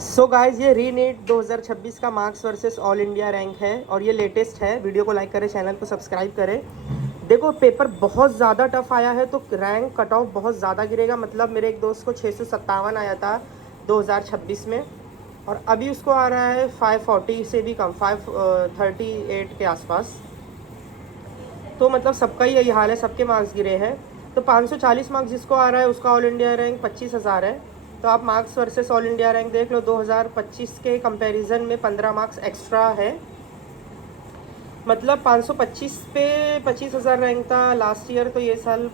So guys ये रीनीट 2026 का marks versus all India rank है और ये लेटेस्ट है। वीडियो को लाइक करें, चैनल को सब्सक्राइब करें। देखो पेपर बहुत ज़्यादा टफ आया है तो रैंक कट ऑफ बहुत ज़्यादा गिरेगा। मतलब मेरे एक दोस्त को 657 आया था 2026 में और अभी उसको आ रहा है 540 से भी कम, 538 के आसपास। तो मतलब सबका ही यही हाल है, सबके मार्क्स गिरे हैं। तो 540 मार्क्स जिसको आ रहा है उसका ऑल इंडिया रैंक 25,000 है। तो आप marks versus all India rank देख लो, 2025 के कंपैरिजन में 15 मार्क्स एक्स्ट्रा है। मतलब 525 पे 25,000 रैंक था लास्ट ईयर, तो ये साल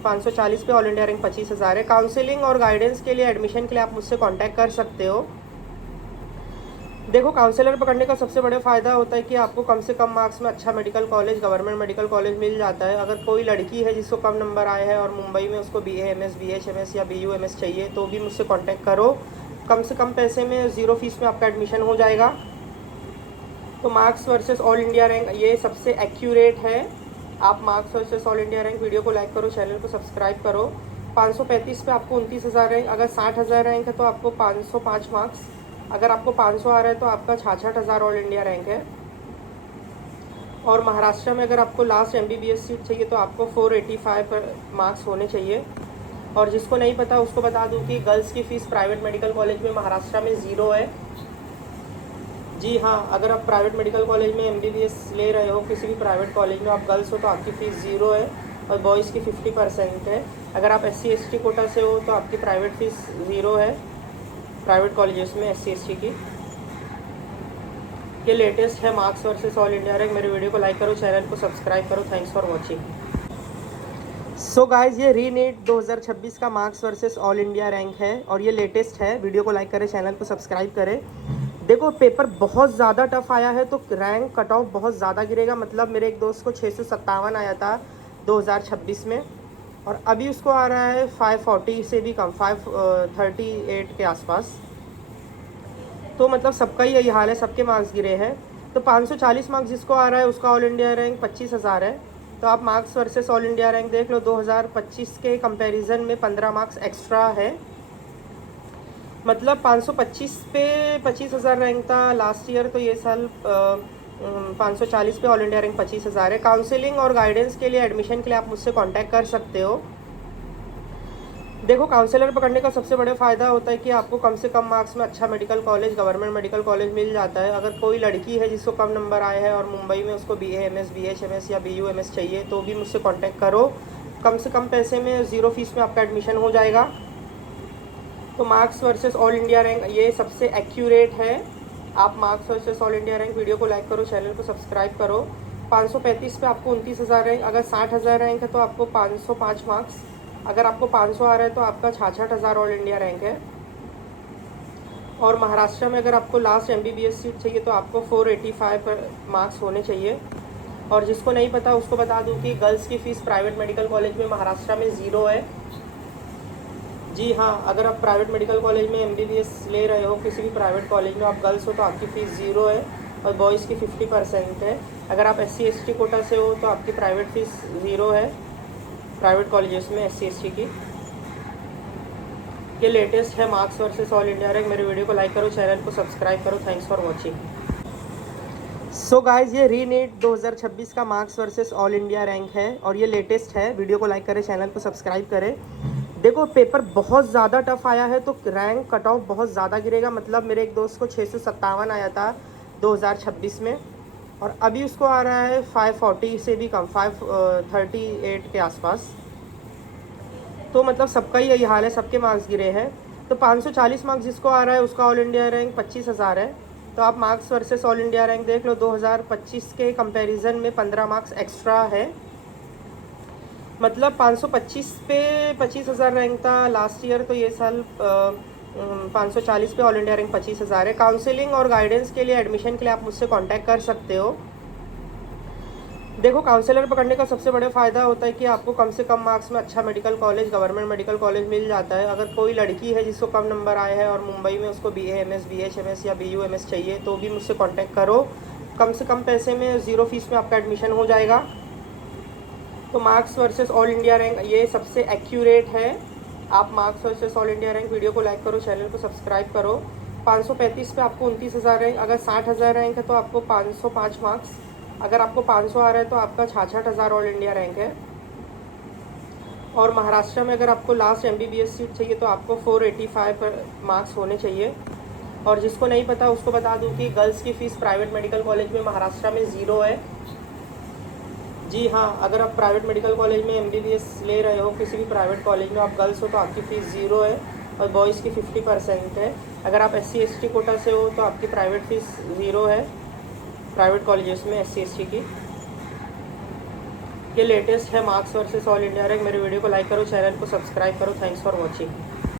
540 पे ऑल इंडिया रैंक 25,000 है। काउंसलिंग और गाइडेंस के लिए, एडमिशन के लिए आप मुझसे कांटेक्ट कर सकते हो। देखो काउंसलर पकड़ने का सबसे बड़ा फ़ायदा होता है कि आपको कम से कम मार्क्स में अच्छा medical college, government medical college मिल जाता है। अगर कोई लड़की है जिसको कम नंबर आए हैं और मुंबई में उसको BA MS BHMS या BUMS चाहिए तो भी मुझसे कांटेक्ट करो। कम से कम पैसे में, ज़ीरो फीस में आपका एडमिशन हो जाएगा। तो marks versus all India rank ये सबसे एक्यूरेट है। आप marks versus all India rank video को लाइक करो, चैनल को सब्सक्राइब करो। 535 पे आपको 29,000 रैंक, अगर 60,000 रैंक है तो आपको 505 मार्क्स, अगर आपको 500 आ रहा है तो आपका 66,000 ऑल इंडिया रैंक है। और महाराष्ट्र में अगर आपको लास्ट MBBS सीट चाहिए तो आपको 485 मार्क्स होने चाहिए। और जिसको नहीं पता उसको बता दूं कि गर्ल्स की फ़ीस प्राइवेट मेडिकल कॉलेज में महाराष्ट्र में ज़ीरो है। जी हाँ, अगर आप प्राइवेट मेडिकल कॉलेज में MBBS ले रहे हो, किसी भी प्राइवेट कॉलेज में आप गर्ल्स हो तो आपकी फ़ीस ज़ीरो है और बॉयज़ की 50% है। अगर आप SC ST कोटा से हो तो आपकी प्राइवेट फ़ीस ज़ीरो है, प्राइवेट कॉलेजेस में SC ST की। ये लेटेस्ट है marks versus all India rank. मेरे वीडियो को लाइक करो, चैनल को सब्सक्राइब करो। Thanks for watching. So guys ये रीनीट 2026 का marks versus all India rank है और ये लेटेस्ट है। वीडियो को लाइक करें, चैनल को सब्सक्राइब करें। देखो पेपर बहुत ज़्यादा टफ आया है तो रैंक कट ऑफ बहुत ज़्यादा गिरेगा। मतलब मेरे एक दोस्त को 657 आया था 2026 में और अभी उसको आ रहा है 540 से भी कम, 538 के आसपास। तो मतलब सबका ही यही हाल है, सबके मार्क्स गिरे हैं। तो 540 मार्क्स जिसको आ रहा है उसका ऑल इंडिया रैंक 25,000 है। तो आप marks versus all India rank देख लो, 2025 के कंपैरिजन में 15 मार्क्स एक्स्ट्रा है। मतलब 525 पे 25,000 रैंक था लास्ट ईयर, तो ये साल 540 पे ऑल इंडिया रैंक 25,000 है। काउंसलिंग और गाइडेंस के लिए, एडमिशन के लिए आप मुझसे कांटेक्ट कर सकते हो। देखो काउंसलर पकड़ने का सबसे बड़ा फ़ायदा होता है कि आपको कम से कम मार्क्स में अच्छा medical college, government medical college मिल जाता है। अगर कोई लड़की है जिसको कम नंबर आए हैं और मुंबई में उसको BA MS BHMS या BUMS चाहिए तो भी मुझसे कांटेक्ट करो। कम से कम पैसे में, ज़ीरो फीस में आपका एडमिशन हो जाएगा। तो marks versus all India rank ये सबसे एक्यूरेट है। आप marks versus all India rank video को लाइक करो, चैनल को सब्सक्राइब करो। 535 पे आपको 29,000 रैंक, अगर 60,000 रैंक है तो आपको 505 मार्क्स, अगर आपको 500 आ रहा है तो आपका 66,000 ऑल इंडिया रैंक है। और महाराष्ट्र में अगर आपको लास्ट MBBS सीट चाहिए तो आपको 485 मार्क्स होने चाहिए। और जिसको नहीं पता उसको बता दूं कि गर्ल्स की फ़ीस प्राइवेट मेडिकल कॉलेज में महाराष्ट्र में ज़ीरो है। जी हाँ, अगर आप प्राइवेट मेडिकल कॉलेज में MBBS ले रहे हो, किसी भी प्राइवेट कॉलेज में आप गर्ल्स हो तो आपकी फ़ीस ज़ीरो है और बॉयज़ की 50% है। अगर आप SC ST कोटा से हो तो आपकी प्राइवेट फ़ीस ज़ीरो है, प्राइवेट कॉलेजेस में SC ST की। ये लेटेस्ट है marks versus all India rank. मेरे वीडियो को लाइक करो, चैनल को सब्सक्राइब करो। Thanks for watching. So guys ये रीनीट 2026 का marks versus all India rank है और ये लेटेस्ट है। वीडियो को लाइक करें, चैनल को सब्सक्राइब करें। देखो पेपर बहुत ज़्यादा टफ आया है तो रैंक कट ऑफ बहुत ज़्यादा गिरेगा। मतलब मेरे एक दोस्त को 657 आया था 2026 में और अभी उसको आ रहा है 540 से भी कम, 538 के आसपास। तो मतलब सबका ही यही हाल है, सबके मार्क्स गिरे हैं। तो 540 मार्क्स जिसको आ रहा है उसका ऑल इंडिया रैंक 25,000 है। तो आप marks versus all India rank देख लो, 2025 के कंपैरिजन में 15 मार्क्स एक्स्ट्रा है। मतलब 525 पे 25,000 रैंक था लास्ट ईयर, तो ये साल 540 पे ऑल इंडिया रैंक 25,000 है। काउंसलिंग और गाइडेंस के लिए, एडमिशन के लिए आप मुझसे कांटेक्ट कर सकते हो। देखो काउंसलर पकड़ने का सबसे बड़ा फ़ायदा होता है कि आपको कम से कम मार्क्स में अच्छा medical college, government medical college मिल जाता है। अगर कोई लड़की है जिसको कम नंबर आए हैं और मुंबई में उसको BA MS BHMS या BUMS चाहिए तो भी मुझसे कांटेक्ट करो। कम से कम पैसे में, ज़ीरो फीस में आपका एडमिशन हो जाएगा। तो marks versus all India rank ये सबसे एक्यूरेट है। आप marks versus all India rank video को लाइक करो, चैनल को सब्सक्राइब करो। 535 पे आपको 29,000 रैंक, अगर 60,000 रैंक है तो आपको 505 मार्क्स, अगर आपको 500 आ रहा है तो आपका 66,000 ऑल इंडिया रैंक है। और महाराष्ट्र में अगर आपको लास्ट MBBS सीट चाहिए तो आपको 485 मार्क्स होने चाहिए। और जिसको नहीं पता उसको बता दूं कि गर्ल्स की फ़ीस प्राइवेट मेडिकल कॉलेज में महाराष्ट्र में 0 है। जी हाँ, अगर आप प्राइवेट मेडिकल कॉलेज में MBBS ले रहे हो, किसी भी प्राइवेट कॉलेज में आप गर्ल्स हो तो आपकी फ़ीस 0 है और बॉयज़ की 50% है। अगर आप SC/ST कोटा से हो तो आपकी प्राइवेट फ़ीस 0 है, प्राइवेट कॉलेजेस में SC/ST की। ये लेटेस्ट है marks versus all India rank. मेरे वीडियो को लाइक करो, चैनल को सब्सक्राइब करो। Thanks for watching.